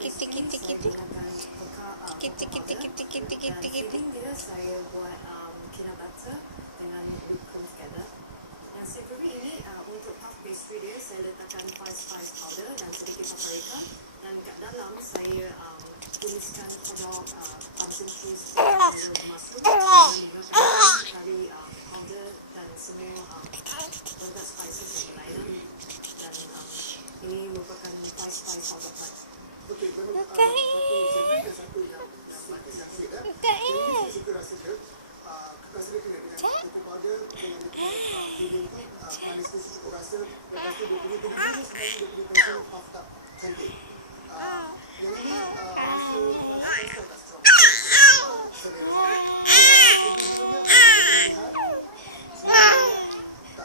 dia saya buat peanut butter dengan whipped cream together. Yang savory ini untuk puff pastry dia saya letakkan spice powder dan sedikit paprika, dan kat dalam saya tumiskan hotdog, pumpkin cheese, mushroom, curry powder dan semua berbagai spices yang lain. Dan ini merupakan spice hotdog.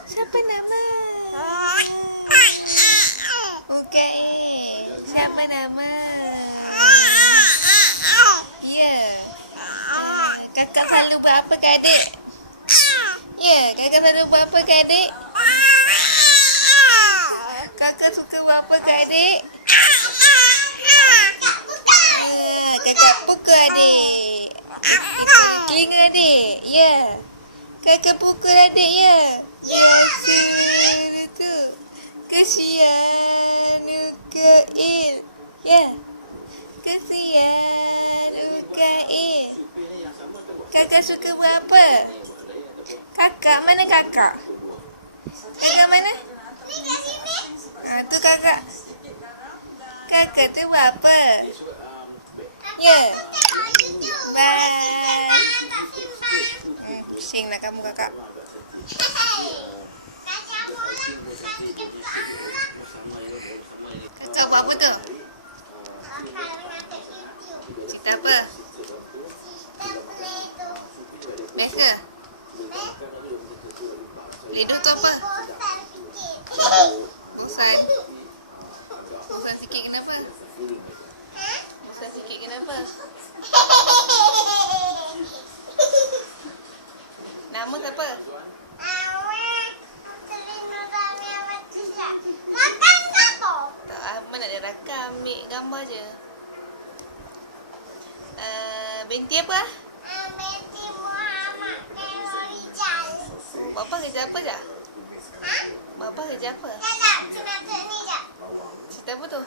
Siapa nama? Siapa nama? Ya. Kakak selalu buat apa ke adik? Ya, kakak selalu buat apa ke adik? Kakak suka buat apa ke adik? Kakak pukul adik. Telinga adik. Ya. Kakak pukul adik ya. Ya, tu. Kasihan Ukail. Ya. Kasihan Ukail. Kakak suka buat apa? Kakak, mana kakak? Kakak mana? Tu kakak. Kakak tu buat apa? Ya. Bye. Pusing nak kamu kakak. Kakak buat apa tu? Cerita apa? Best ke? Leduk tu apa? Bosan. Bosan sikit kenapa? Bosan sikit kenapa? Nama siapa? Tak, Ahmad nak rakam. Ambil gambar je. Binti apa? Binti Muhammad Rizal. Oh, Bapa kerja apa je? Bapa kerja apa? Tak, cuma ni je. Cerita apa tu?